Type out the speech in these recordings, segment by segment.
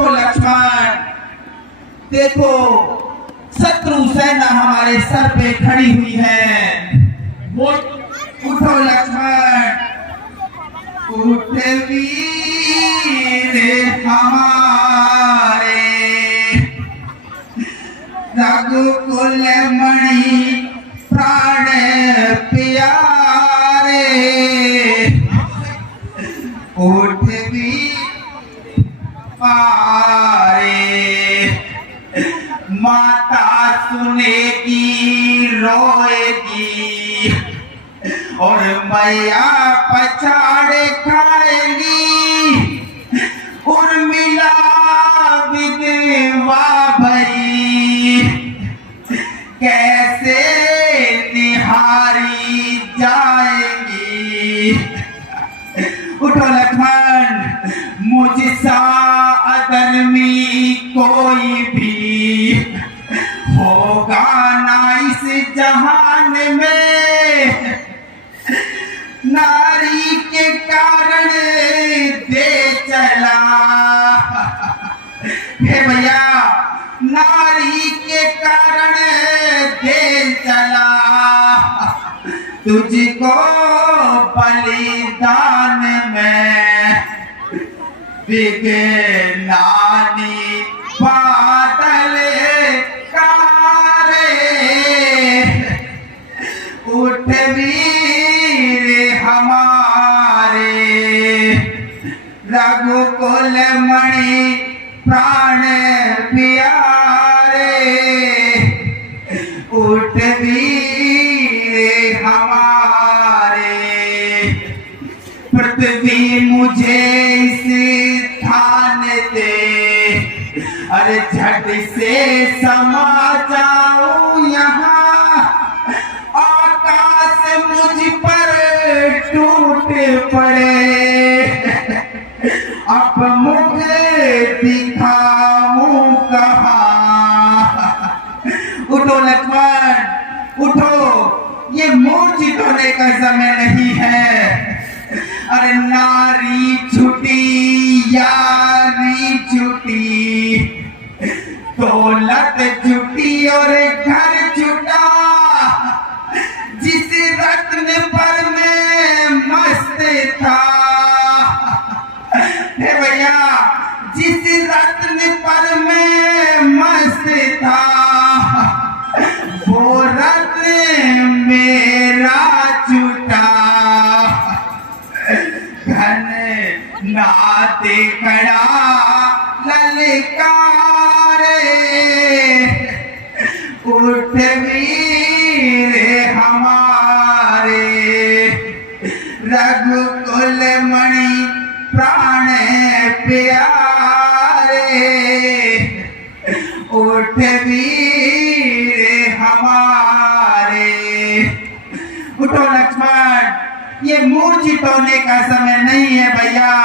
उठो लक्ष्मण, देखो शत्रु सेना हमारे सर पे खड़ी हुई है। उठो लक्ष्मण, उठ वीर हमारे, रघुकुल मणि प्राण प्यारे। उठ वीर हमारे, माता सुनेगी रोएगी और मैया पछाड़ खाएगी। उर्मिला विधवा भई कैसे निहारी जाएगी। उठो लक्ष्मण, मुझसा अधर्मी कोई भी होगा ना इस जहान में। नारी के कारण दे चला, हे भैया, नारी के कारण दे चला, तुझको बलिदान में विघ्नानी बादल कारे। उठ वीर हमारे, रघुकुल मणि प्राण प्यारे। उठ वीर हमारे, पृथ्वी मुझे स्थान दे, अरे झट से समा जाऊं यहाँ। आकाश मुझ पर टूट पड़े, अब मुख दिखाऊं कहाँ। उठो लक्ष्मण, उठो, ये मूर्छित होने का समय नहीं है। अरे नारी छुटी, यारी छुटी, दौलत छुटी और घर छुटा। जिस रत्न पर मैं मस्त था, हे भैया, जिस रत्न पर मैं मस्त था, वो रत्न मेरा छुटा। घन नाद खड़ा ललकारे, उठ वीर हमारे, रघुकुल मणि प्राण प्यारे। उठ वीर हमारे। उठो लक्ष्मण, ये मूर्छित होने का समय नहीं है भैया।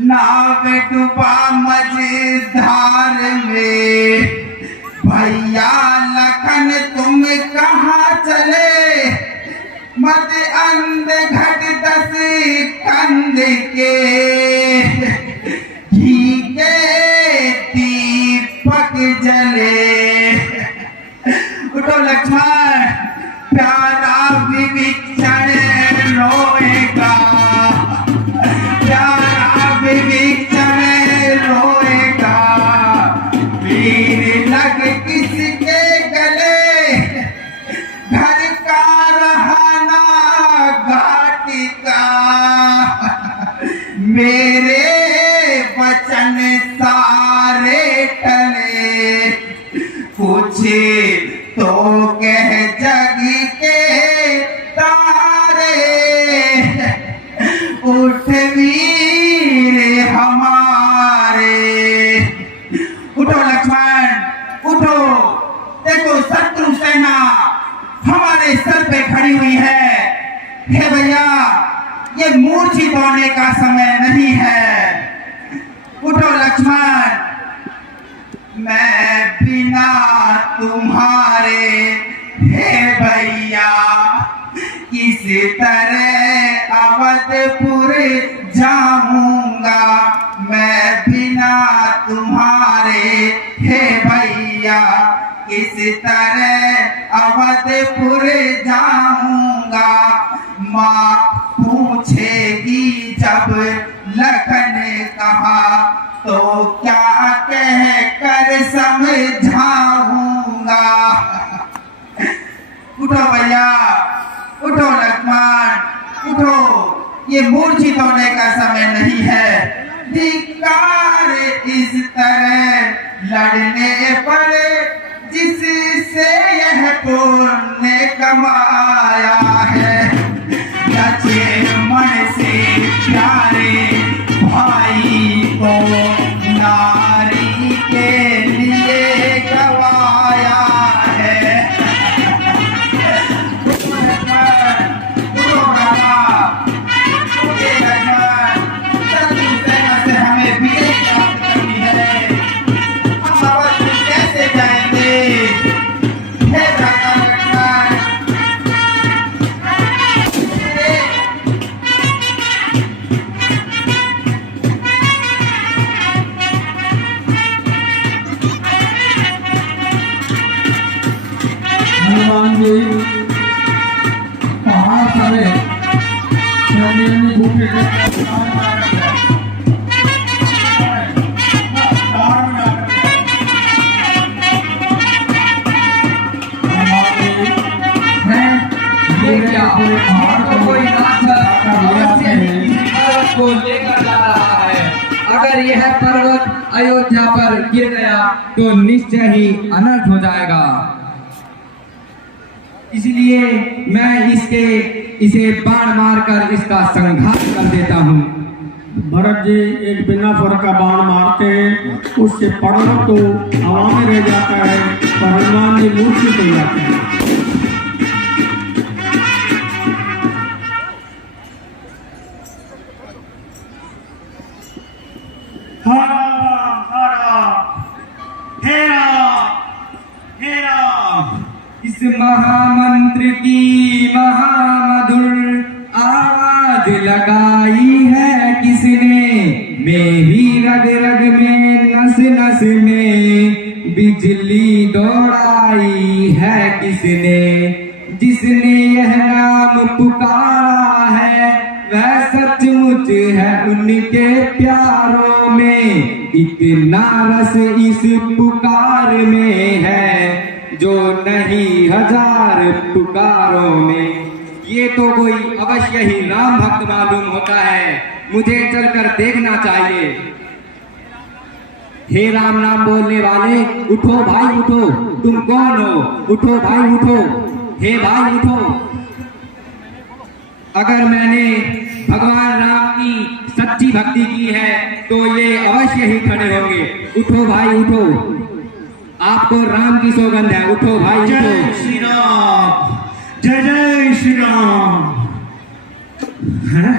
नाव डूबा मझधार में, भैया लखन तुम कहाँ चले। मत अंध घट 10 कंध के, घी के दीपक जले। उठो लक्ष्मण, प्यारा विभीषण रोएगा, प्यारा विभीषण रोएगा। वीर लग किसके गले, घर का रहाना घाट का। मेरे वचन सारे टले, कुछ तो कह जग के तारे। उठ वीर हमारे। उठो लक्ष्मण, उठो, देखो शत्रु सेना हमारे सर पे खड़ी हुई है। हे भैया, ये मूर्छित होने का समय नहीं है। उठो लक्ष्मण, मैं बिना तुम्हारे, हे भैया, किस तरह अवधपुर जाऊंगा मैं। तुम्हारे हे भैया, किस तरह अवधपुर जाऊंगा। माँ पूछेगी जब लखन कहा, तो क्या कह कर समझाऊंगा। उठो भैया, उठो लक्ष्मण, उठो, ये मूर्छित होने का समय नहीं है। धिक्कार इस तरह लड़ने पर जिससे यह पुण्य कमाया है। लक्ष्मण से प्यारे भाई को नारी के लिए गवाया है। हमें विजय प्राप्त करनी है। हम अवश्य कैसे जाएंगे? हे भ्राता लक्ष्मण, हनुमान जी पहाड़ समेत को लेकर जा रहा है। अगर यह पर्वत अयोध्या पर गिर गया तो निश्चय ही अनर्थ हो जाएगा। इसलिए मैं इसे बाण मारकर इसका संहार कर देता हूँ। भरत जी एक बिना फर का बाण मारते हैं, उससे पर्वत तो हवा में रह जाता है, पर हनुमान जी मूर्छित हो जाते हैं। इस महामंत्र की महामधुर आवाज लगाई है किसने, मेरी रग रग में नस नस में बिजली दौड़ाई है किसने। जिसने यह नाम पुकारा है वह सचमुच है उनके प्यारों में। इतना रस इस पुकार में है जो नहीं हजार पुकारों में। ये तो कोई अवश्य ही राम भक्त मालूम होता है, मुझे चलकर देखना चाहिए। हे राम नाम बोलने वाले, उठो भाई उठो, तुम कौन हो? उठो भाई उठो, हे भाई उठो। अगर मैंने भगवान राम की सच्ची भक्ति की है तो ये अवश्य ही खड़े होंगे। उठो भाई उठो, आपको राम की सौगंध है, उठो भाई उठो। जय श्री राम, जय जय श्री राम। है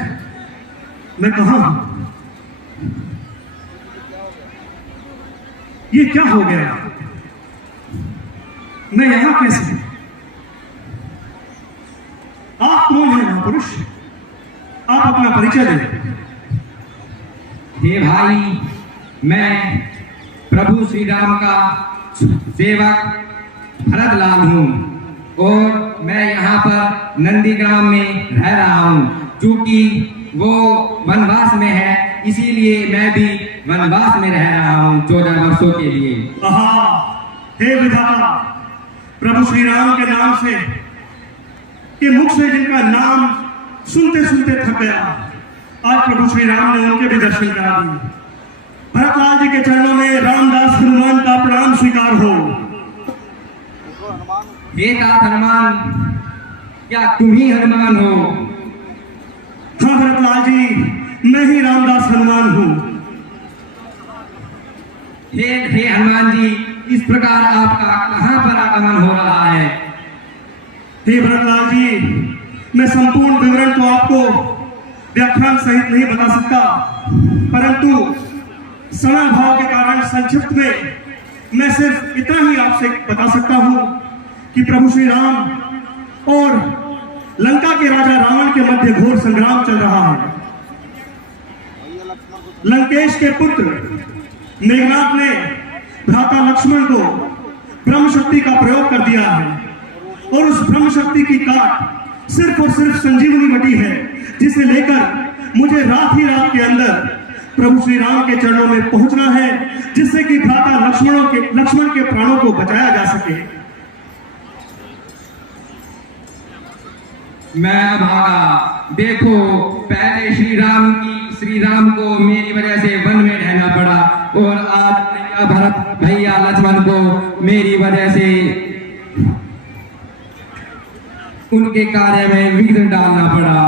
मैं कहा ये क्या हो गया? मैं यहां कैसे? आप कौन है महापुरुष? आप अपना परिचय दें। हे भाई, मैं प्रभु श्री राम का सेवक भरत लाल हूँ और मैं यहाँ पर नंदीग्राम में रह रहा हूँ। चूंकि वो वनवास में है इसीलिए मैं भी वनवास में रह रहा हूँ 14 वर्षों के लिए। हे विधाता, प्रभु श्री राम के नाम से के मुख से जिनका नाम सुनते सुनते थक गया, आज प्रभु श्री राम ने उनके भी दर्शन करा दिए। भरतलाल जी के चरणों में रामदास हनुमान का प्रणाम स्वीकार हो। हे तात हनुमान, क्या तुम ही हनुमान हो? हाँ भरतलाल जी, मैं ही रामदास हनुमान हूँ। हे हनुमान जी, इस प्रकार आपका कहाँ पर आगमन हो रहा है? हे भरतलाल जी, मैं संपूर्ण विवरण तो आपको व्याख्यान सहित नहीं बता सकता, परंतु समय भाव के कारण संक्षिप्त में मैं सिर्फ इतना ही आपसे बता सकता हूं कि प्रभु श्री राम और लंका के राजा रावण के मध्य घोर संग्राम चल रहा है। लंकेश के पुत्र मेघनाथ ने भ्राता लक्ष्मण को ब्रह्म शक्ति का प्रयोग कर दिया है और उस ब्रह्म शक्ति की काट सिर्फ और सिर्फ संजीवनी बटी है, जिसे लेकर मुझे रात ही रात के अंदर प्रभु श्री राम के चरणों में पहुंचना है, जिससे कि भ्राता लक्ष्मण के प्राणों को बचाया जा सके। मैं भागा। देखो, पहले श्री राम को मेरी वजह से वन में रहना पड़ा और आज भरत भैया लक्ष्मण को मेरी वजह से उनके कार्य में विघ्न डालना पड़ा।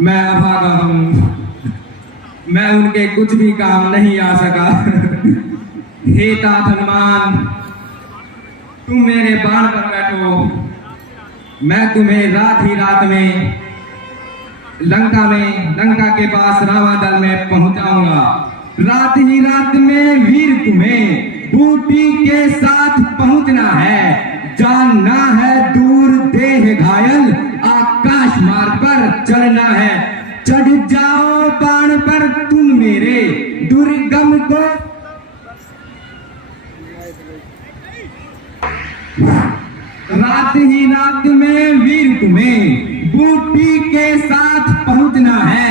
मैं भागा हूं, मैं उनके कुछ भी काम नहीं आ सका। हे तात हनुमान, तुम मेरे बाण पर बैठो, मैं तुम्हें रात ही रात में लंका के पास रावण दल में पहुंचाऊंगा। रात ही रात में वीर तुम्हें बूटी के साथ पहुंचना है। जानना है दूर देह घायल, आकाश मार्ग पर चलना है। चढ़ जाओ बाण पर तुम मेरे, दुर्गम को रात ही रात में वीर तुम्हें बूटी के साथ पहुंचना है।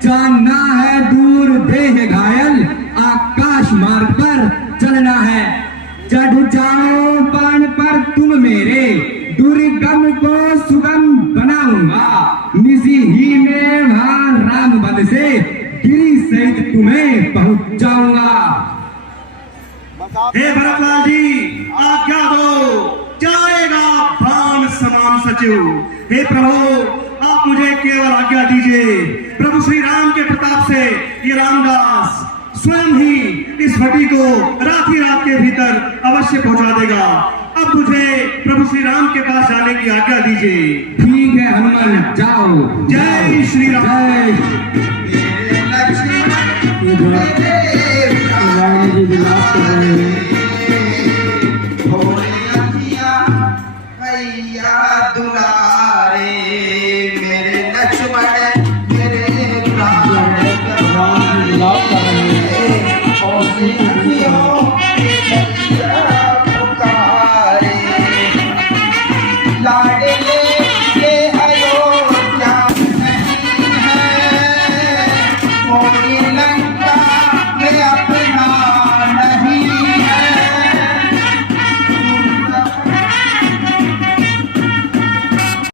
जानना है दूर देह घायल, आकाश मार्ग पर चलना है। चढ़ जाओ बाण पर तुम मेरे, दुर्गम को सुगम बनाऊंगा। निजी ही में वहां राम बल से गिरी सहित तुम्हें पहुंचाऊंगा। हे भरतलाल जी, आज्ञा दो, जाएगा बाण समान सचिव। हे प्रभु, आप मुझे केवल आज्ञा दीजिए। प्रभु श्री राम के प्रताप से ये रामदास स्वयं ही इस भट्टी को रात ही रात के भीतर अवश्य पहुंचा देगा। अब मुझे प्रभु श्री राम के पास जाने की आज्ञा दीजिए। ठीक है हनुमान, जाओ। जय श्री राम। भैया दुलारे मेरे लक्ष्मण मेरे प्राण